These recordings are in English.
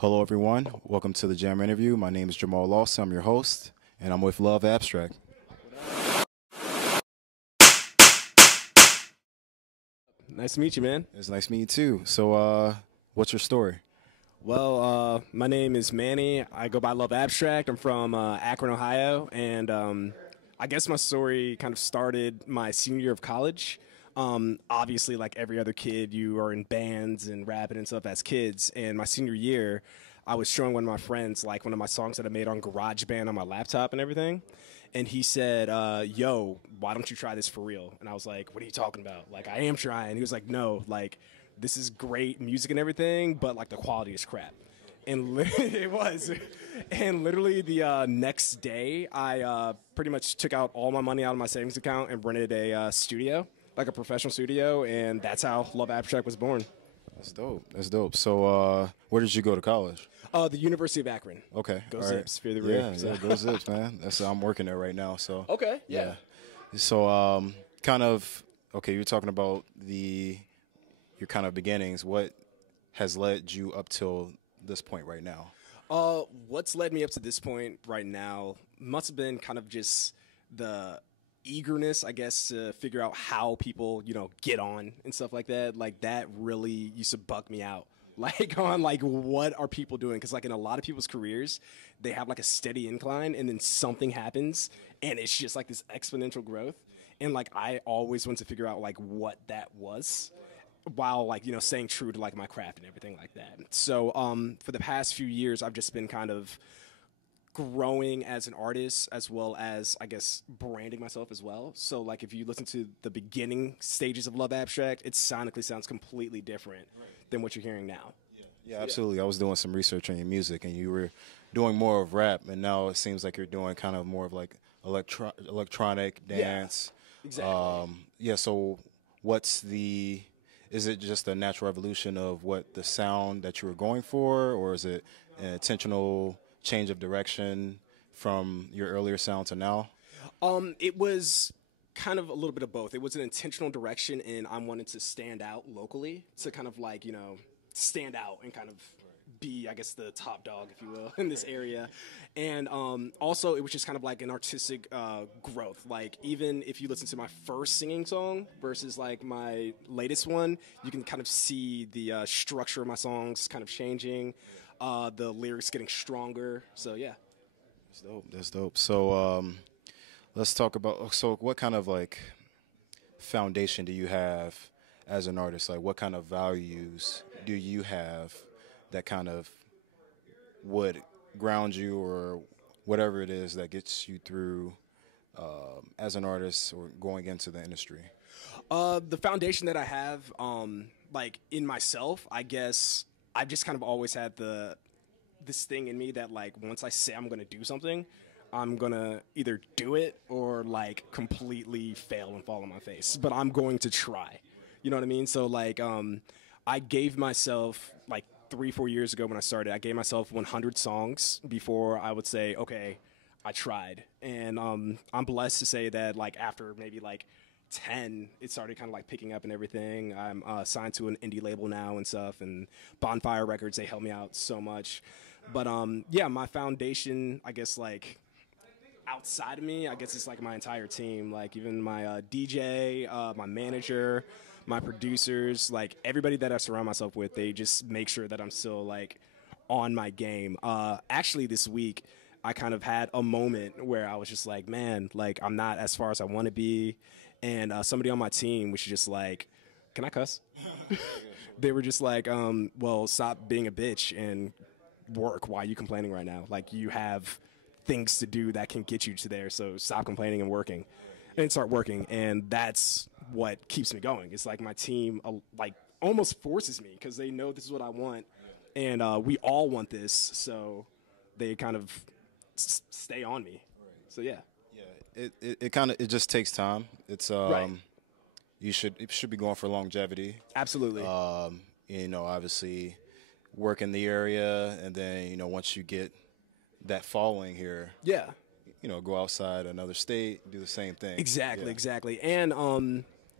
Hello, everyone. Welcome to the Jam interview. My name is Jamal Lawson. I'm your host, and I'm with LuvAbstract. Nice to meet you, man. It's nice meeting you too. So, what's your story? Well, my name is Manny. I go by LuvAbstract. I'm from Akron, Ohio, and I guess my story kind of started my senior year of college. Obviously, like every other kid, you are in bands and rapping and stuff as kids. And my senior year, I was showing one of my friends like one of my songs that I made on GarageBand on my laptop and everything. And he said, yo, why don't you try this for real? And I was like, what are you talking about? Like, I am trying. He was like, no, like, this is great music and everything, but like the quality is crap. And it was. And literally the next day, I pretty much took out all my money out of my savings account and rented a studio, like a professional studio, and that's how LuvAbstract was born. That's dope. That's dope. So, where did you go to college? The University of Akron. Okay. Go all Zips, fear the Yeah, ring. yeah, go Zips, man. I'm working there right now. So. Okay. Yeah. So, kind of, okay, you're talking about your kind of beginnings. What has led you up till this point right now? What's led me up to this point right now must have been kind of just the eagerness, I guess, to figure out how people, get on and stuff like that. Like that really used to bug me out. Like on like what are people doing? Because like in a lot of people's careers, they have like a steady incline, and then something happens, and it's just like this exponential growth. And like I always want to figure out like what that was, while like staying true to like my craft and everything like that. So for the past few years, I've just been kind of growing as an artist, as well as I guess branding myself as well. So like if you listen to the beginning stages of LuvAbstract, it sonically sounds completely different than what you're hearing now. Yeah, absolutely. I was doing some research on your music, and you were doing more of rap, and now it seems like you're doing kind of more of like electronic dance. Yeah, exactly. Yeah. So, is it just a natural evolution of what the sound that you were going for, or is it an intentional change of direction from your earlier sound to now? It was kind of a little bit of both. It was an intentional direction, and I wanted to stand out locally to kind of like, stand out and kind of be, I guess, the top dog, if you will, in this area. And also, it was just kind of like an artistic growth. Like, even if you listen to my first singing song versus like my latest one, you can kind of see the structure of my songs kind of changing, the lyrics getting stronger. So, yeah. That's dope. That's dope. So, let's talk about, so what kind of like foundation do you have as an artist? Like what kind of values do you have that kind of would ground you, or whatever it is that gets you through as an artist or going into the industry? The foundation that I have, like in myself, I guess I've just kind of always had this thing in me that like once I say I'm going to do something, I'm going to either do it or like completely fail and fall on my face, but I'm going to try. You know what I mean? So like I gave myself like 3-4 years ago when I started, I gave myself 100 songs before I would say, okay, I tried. And I'm blessed to say that like after maybe like 10, it started kind of like picking up and everything. I'm signed to an indie label now and stuff, and Bonfire Records, they helped me out so much. But yeah, my foundation, I guess like outside of me, I guess it's like my entire team, like even my DJ, my manager, my producers, like everybody that I surround myself with, they just make sure that I'm still like on my game. Actually, this week, I kind of had a moment where I was just like, man, like I'm not as far as I want to be. And somebody on my team was just like, can I cuss? They were just like, well, stop being a bitch and work. Why are you complaining right now? Like you have things to do that can get you to there, so stop complaining and working, and start working. And that's what keeps me going. It's like my team like almost forces me because they know this is what I want, and we all want this, so they kind of stay on me. So yeah. It kind of, it just takes time. It's Right. it should be going for longevity. Absolutely. Obviously work in the area, and then once you get that following here, Yeah. Go outside another state, do the same thing. Exactly, Yeah. exactly. And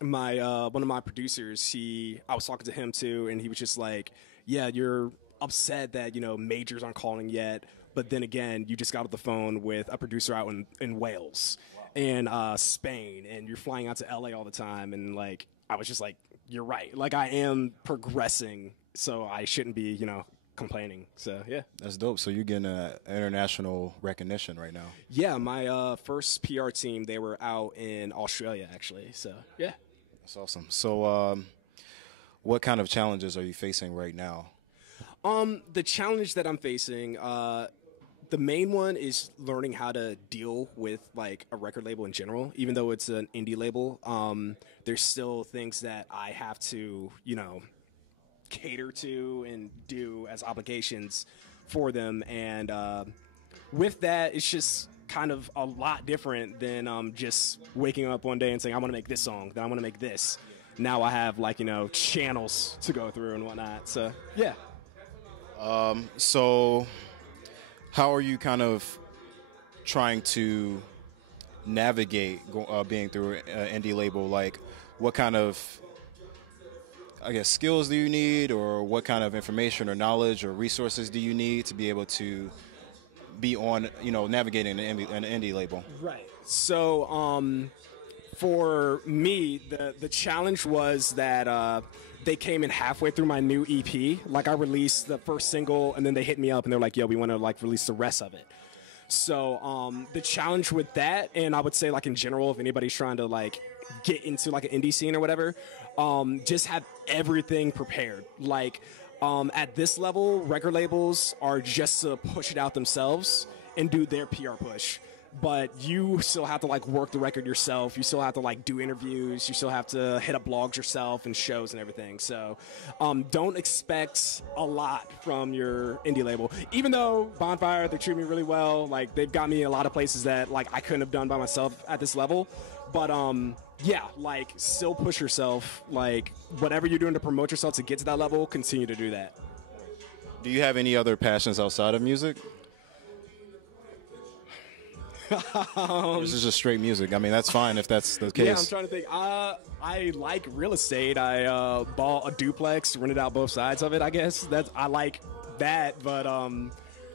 my one of my producers, I was talking to him too, and he was just like, "Yeah, you're upset that, you know, majors aren't calling yet. But then again, you just got off the phone with a producer out in Wales and Spain, and you're flying out to LA all the time. And like, I was just like, you're right. Like, I am progressing, so I shouldn't be, you know, complaining. So yeah, That's dope. So you're getting international recognition right now. yeah. My first PR team, they were out in Australia actually. So yeah. That's awesome. So what kind of challenges are you facing right now? The challenge that I'm facing, the main one is learning how to deal with like a record label in general. Even though it's an indie label, there's still things that I have to, you know, cater to and do as obligations for them. And with that, it's just kind of a lot different than just waking up one day and saying, I want to make this song, then I want to make this. Now I have like, you know, channels to go through and whatnot. So yeah. So how are you kind of trying to navigate being through an indie label? Like, what kind of, I guess, skills do you need, or what kind of information or knowledge or resources do you need to be able to be on, you know, navigating an indie label? Right. So for me, the challenge was that they came in halfway through my new EP. Like, I released the first single, and then they hit me up, and they're like, yo, we want to, like, release the rest of it. So the challenge with that, and I would say, like, in general, if anybody's trying to, like, get into, like, an indie scene or whatever, just have everything prepared. Like, at this level, record labels are just to push it out themselves and do their PR push. But you still have to like work the record yourself. You still have to like do interviews. You still have to hit up blogs yourself and shows and everything. So don't expect a lot from your indie label. Even though Bonfire, they treat me really well. Like, they've got me a lot of places that like I couldn't have done by myself at this level. But yeah, like, still push yourself. Like, whatever you're doing to promote yourself to get to that level, continue to do that. Do you have any other passions outside of music? This is just straight music. I mean, that's fine if that's the case. Yeah, I'm trying to think. I like real estate. I bought a duplex, rented out both sides of it, I guess. I like that, but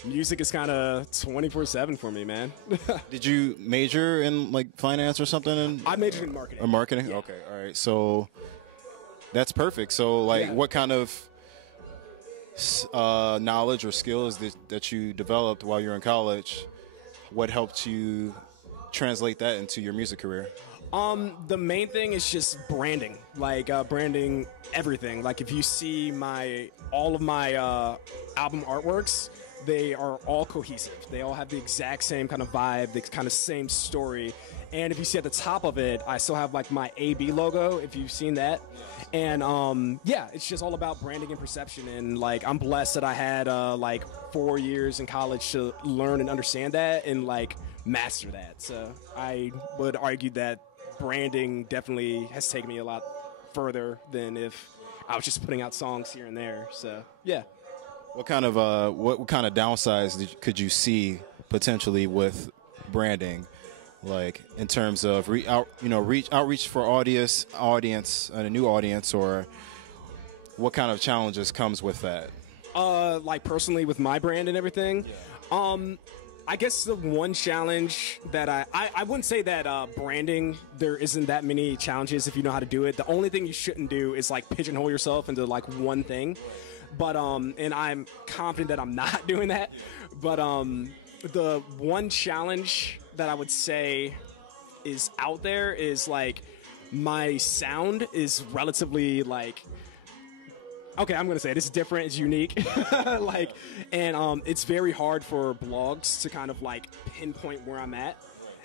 music is kind of 24/7 for me, man. Did you major in like finance or something? I majored in marketing. Marketing? Yeah. Okay, all right. So that's perfect. So like, Yeah. what kind of knowledge or skills that you developed while you're in college? What helped you translate that into your music career? The main thing is just branding, like branding everything. Like, if you see all of my album artworks, they are all cohesive. They all have the exact same kind of vibe, the kind of same story. And if you see at the top of it, I still have like my AB logo, if you've seen that. And yeah, it's just all about branding and perception. And like, I'm blessed that I had like 4 years in college to learn and understand that and like master that. So I would argue that branding definitely has taken me a lot further than if I was just putting out songs here and there. So yeah. What kind of downsides could you see potentially with branding, like in terms of outreach for audience, and a new audience, or what kind of challenges comes with that? Like, personally with my brand and everything, I guess the one challenge that I wouldn't say that branding, there isn't that many challenges if you know how to do it. The only thing you shouldn't do is like pigeonhole yourself into like one thing. But and I'm confident that I'm not doing that. But the one challenge that I would say is out there is like, my sound is relatively like, okay, I'm gonna say it, it's different, it's unique. Like, and it's very hard for blogs to kind of like pinpoint where I'm at.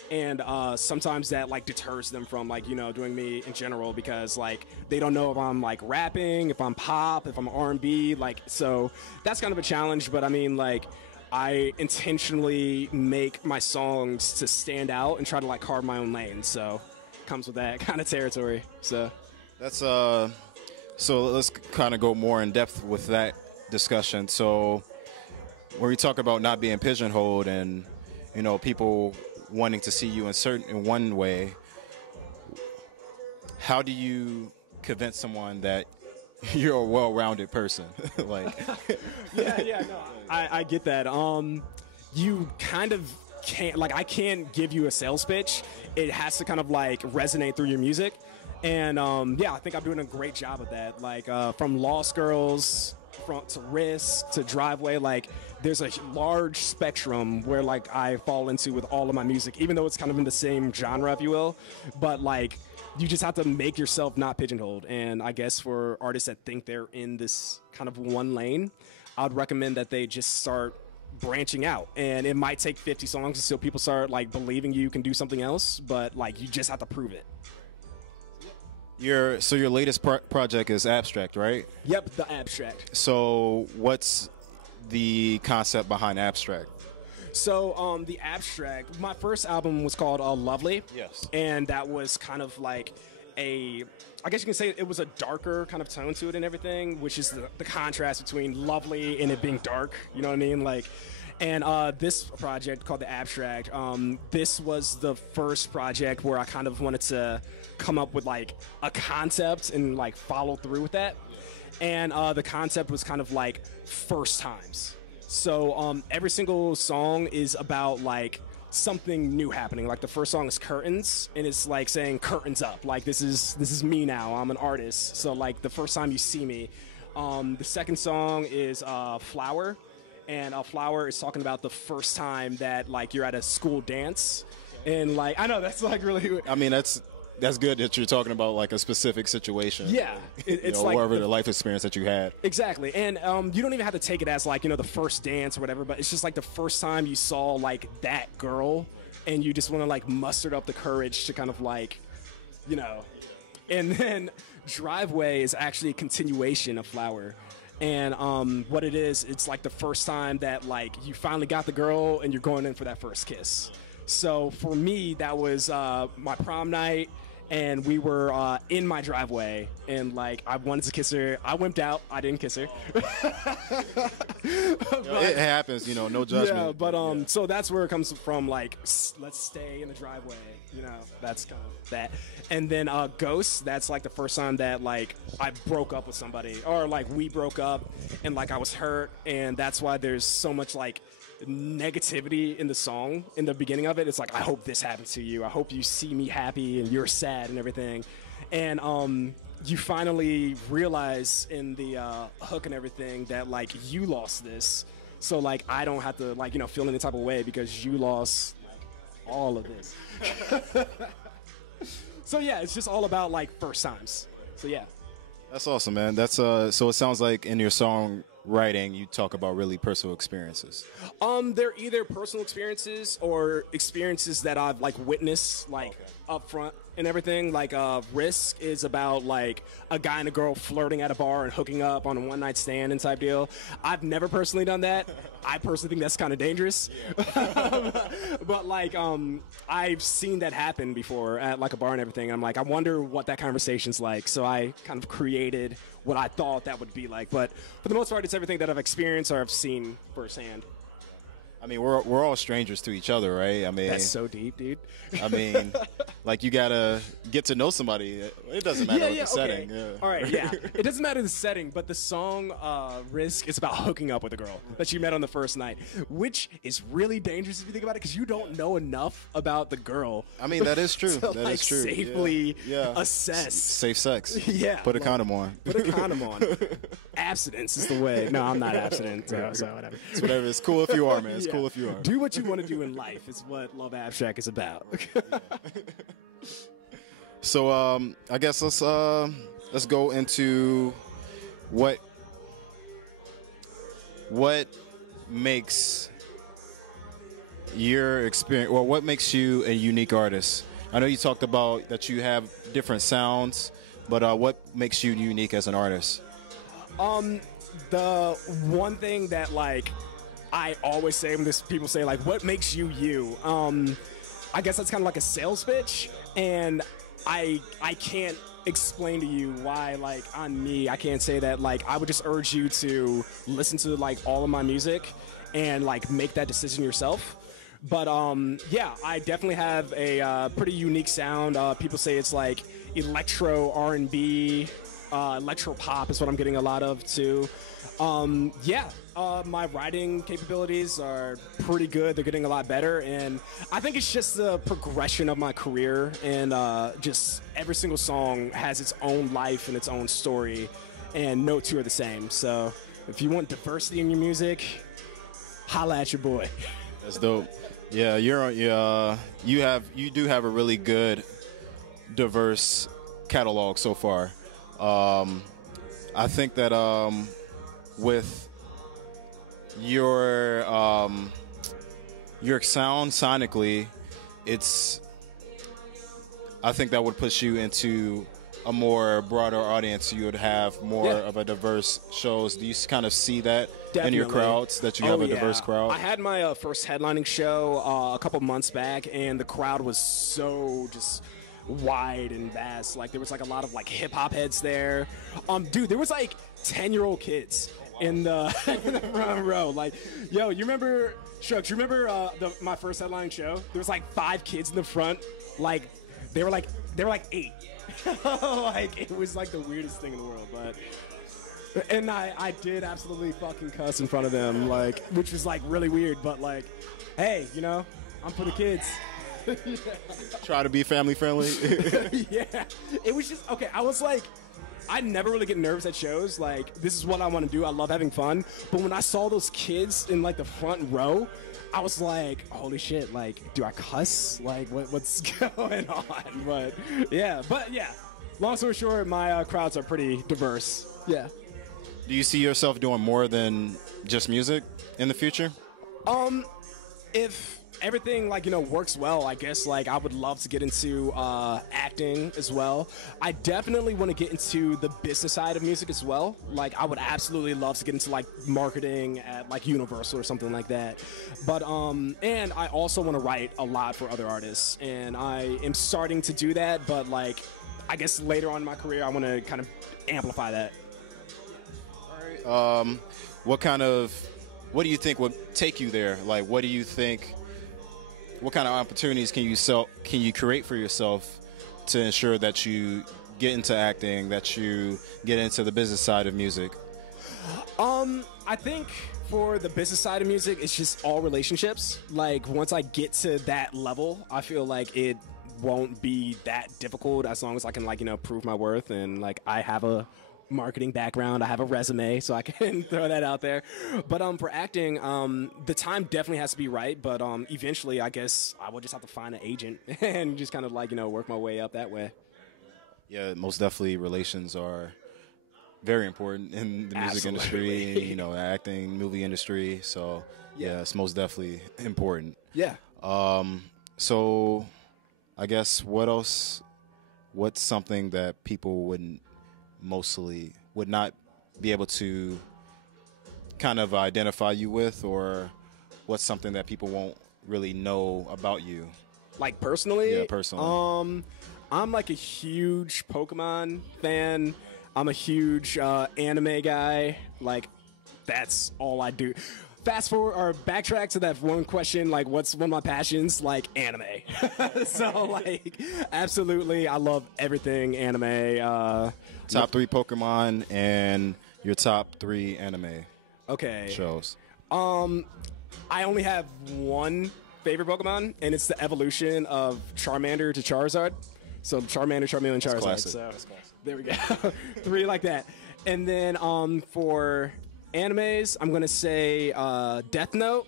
And sometimes that like deters them from like, you know, doing me in general, because like they don't know if I'm like rapping, if I'm pop, if I'm R&B, like, so that's kind of a challenge. But I mean, like, I intentionally make my songs to stand out and try to like carve my own lane. So it comes with that kind of territory. So that's so let's kind of go more in depth with that discussion. So when we talk about not being pigeonholed and, you know, people wanting to see you in one way, how do you convince someone that you're a well-rounded person. Like, Yeah, no, I get that. You kind of can't, like, I can't give you a sales pitch. It has to kind of like resonate through your music. And yeah, I think I'm doing a great job of that. Like from Lost Girls, to Risk to Driveway, like there's a large spectrum where like I fall into with all of my music, even though it's kind of in the same genre, if you will. But like you just have to make yourself not pigeonholed. And I guess for artists that think they're in this kind of one lane, I'd recommend that they just start branching out. And it might take 50 songs until people start like believing you can do something else, but like you just have to prove it. your latest project is Abstract, right? Yep, the Abstract. So what's the concept behind Abstract? So the Abstract, my first album was called Lovely. Yes. And that was kind of like I guess you can say it was a darker kind of tone to it and everything, which is the contrast between lovely and it being dark. You know what I mean? Like, and this project called the Abstract, this was the first project where I kind of wanted to come up with like a concept and like follow through with that. And the concept was kind of like first times. So every single song is about like something new happening. Like the first song is Curtains, and it's like saying curtains up. Like this is me now. I'm an artist. So like the first time you see me. The second song is Flower, and Flower is talking about the first time that like you're at a school dance, and like I know that's like really. I mean, that's good that you're talking about like a specific situation. Yeah, it's like wherever the life experience that you had. Exactly, and you don't even have to take it as like the first dance or whatever, but it's just like the first time you saw like that girl, and you just want to like muster up the courage to kind of like, and then Driveway is actually a continuation of Flower. And what it is, it's like the first time that like you finally got the girl and you're going in for that first kiss. So for me, that was my prom night, and we were in my driveway, and like I wanted to kiss her. I wimped out. I didn't kiss her. It happens, no judgment. Yeah, but so that's where it comes from. Like, let's stay in the driveway. That's kind of that. And then Ghost. That's like the first time that like I broke up with somebody, or like we broke up, and like I was hurt, and that's why there's so much like negativity in the song in the beginning of it. It's like, I hope this happens to you. I hope you see me happy and you're sad and everything. And you finally realize in the hook and everything that like you lost this, so like I don't have to like feel any type of way because you lost all of this. So yeah, it's just all about like first times. So yeah, that's awesome, man. That's so it sounds like in your song writing you talk about really personal experiences. They're either personal experiences or experiences that I've like witnessed like up front and everything. Like Risk is about like a guy and a girl flirting at a bar and hooking up on a one night stand and type deal. I've never personally done that. I personally think that's kind of dangerous. But like I've seen that happen before at like a bar and everything. I'm like, I wonder what that conversation's like. So I kind of created what I thought that would be like. But for the most part, it's everything that I've experienced or I've seen firsthand. I mean, we're all strangers to each other, right? I mean, that's so deep, dude. I mean, like you gotta get to know somebody. It doesn't matter what the setting. Yeah. All right, yeah. It doesn't matter the setting, but the song "Risk" is about hooking up with a girl that you met on the first night, which is really dangerous if you think about it, because you don't know enough about the girl. I mean, that is true. To, that like, is true. Safely assess. Safe sex. Yeah. Put a condom on. Put a condom on. Abstinence is the way. No, I'm not abstinent. So whatever. It's whatever. It's cool if you are, man. It's cool if you are. Do what you want to do in life is what LuvAbstract is about. So I guess let's go into what makes your experience, or what makes you a unique artist. I know you talked about that you have different sounds, but what makes you unique as an artist? The one thing that like I always say when people say like, what makes you you? I guess that's kind of like a sales pitch, and I can't explain to you why like on me. I can't say that. Like I would just urge you to listen to like all of my music and like make that decision yourself. But yeah, I definitely have a pretty unique sound. People say it's like electro R&B Electro pop is what I'm getting a lot of too. My writing capabilities are pretty good. They're getting a lot better, and I think it's just the progression of my career, and just every single song has its own life and its own story, and no two are the same. So if you want diversity in your music, holla at your boy. That's dope. Yeah, you do have a really good, diverse catalog so far. I think that with your sound sonically, I think that would push you into a more broader audience. You would have more of a diverse shows. Do you kind of see that in your crowds, that you have a diverse crowd? I had my first headlining show a couple months back, and the crowd was so just wide and vast. Like, there was like a lot of like hip hop heads there. Dude, there was like 10-year-old kids in the front row. Like, yo, you remember, Shucks, you remember my first headlining show? There was like 5 kids in the front. Like, they were like 8. Like, it was like the weirdest thing in the world, and I did absolutely fucking cuss in front of them, like, which was like really weird, but like, hey, you know, I'm for the kids. Try to be family friendly. Yeah, it was just okay. I was like, I never really get nervous at shows. Like, this is what I want to do. I love having fun. But when I saw those kids in like the front row, I was like, holy shit, like, do I cuss? Like, what's going on? But yeah, long story short, my crowds are pretty diverse. Yeah. Do you see yourself doing more than just music in the future? If everything, like, you know, works well, I guess, like, I would love to get into acting as well. I definitely want to get into the business side of music as well. Like, I would absolutely love to get into like marketing at like Universal or something like that. But and I also want to write a lot for other artists, and I am starting to do that, but like, I guess later on in my career I want to kind of amplify that. All right. What do you think would take you there? Like, what do you think? What kind of opportunities can you create for yourself to ensure that you get into acting, that you get into the business side of music? I think for the business side of music, it's just all relationships. Like, once I get to that level, I feel like it won't be that difficult as long as I can, like, you know, prove my worth, and like, I have a marketing background, I have a resume, so I can throw that out there. But for acting, the time definitely has to be right, but eventually I guess I will just have to find an agent and just kind of, like, you know, work my way up that way. Yeah, most definitely relations are very important in the music industry, you know, acting, movie industry, so yeah, it's most definitely important. Yeah. So I guess what's something that people would not be able to kind of identify you with, or what's something that people won't really know about you? Like, personally? Yeah, personally. I'm like a huge Pokemon fan. I'm a huge anime guy. Like, that's all I do. Fast forward or backtrack to that one question, like, what's one of my passions? Like, anime. So, like, absolutely, I love everything anime. Top 3 Pokemon and your top 3 anime shows. I only have one favorite Pokemon, and it's the evolution of Charmander to Charizard. So Charmander, Charmeleon, Charizard. Classic. So there we go. 3 like that. And then for animes, I'm gonna say Death Note,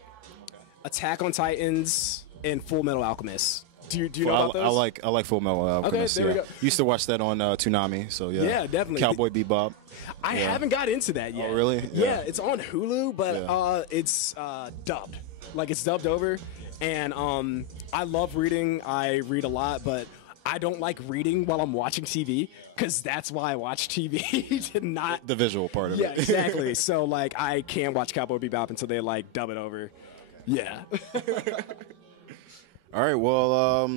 Attack on Titans, and Full Metal Alchemist. Do you know about those? I like Full Metal Alchemist. Okay, there we go. Used to watch that on Toonami, so yeah. Yeah, definitely. Cowboy Bebop. I haven't got into that yet. Oh, really? Yeah, it's on Hulu, but it's dubbed. Like, it's dubbed over, and I love reading. I read a lot, but I don't like reading while I'm watching TV, because that's why I watch TV, to not the visual part of it. Yeah, exactly. So, like, I can't watch Cowboy Bebop until they, like, dub it over. Yeah. All right. Well,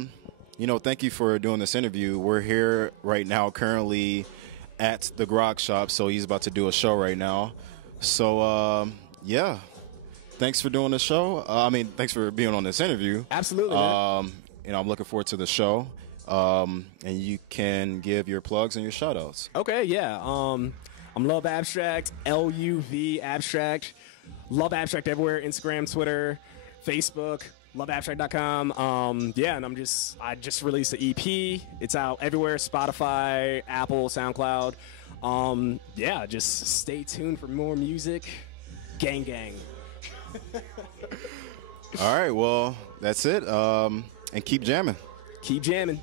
you know, thank you for doing this interview. We're here right now, currently at the Grog Shop, so he's about to do a show right now. So, yeah. Thanks for doing the show. Thanks for being on this interview. Absolutely. You know, I'm looking forward to the show. And you can give your plugs and your shout outs. Okay, yeah. I'm LuvAbstract, LUV Abstract. LuvAbstract everywhere, Instagram, Twitter, Facebook, LuvAbstract.com. Yeah, and I just released the EP. It's out everywhere, Spotify, Apple, SoundCloud. Yeah, just stay tuned for more music. Gang, gang. All right, well, that's it. And keep jamming. Keep jamming.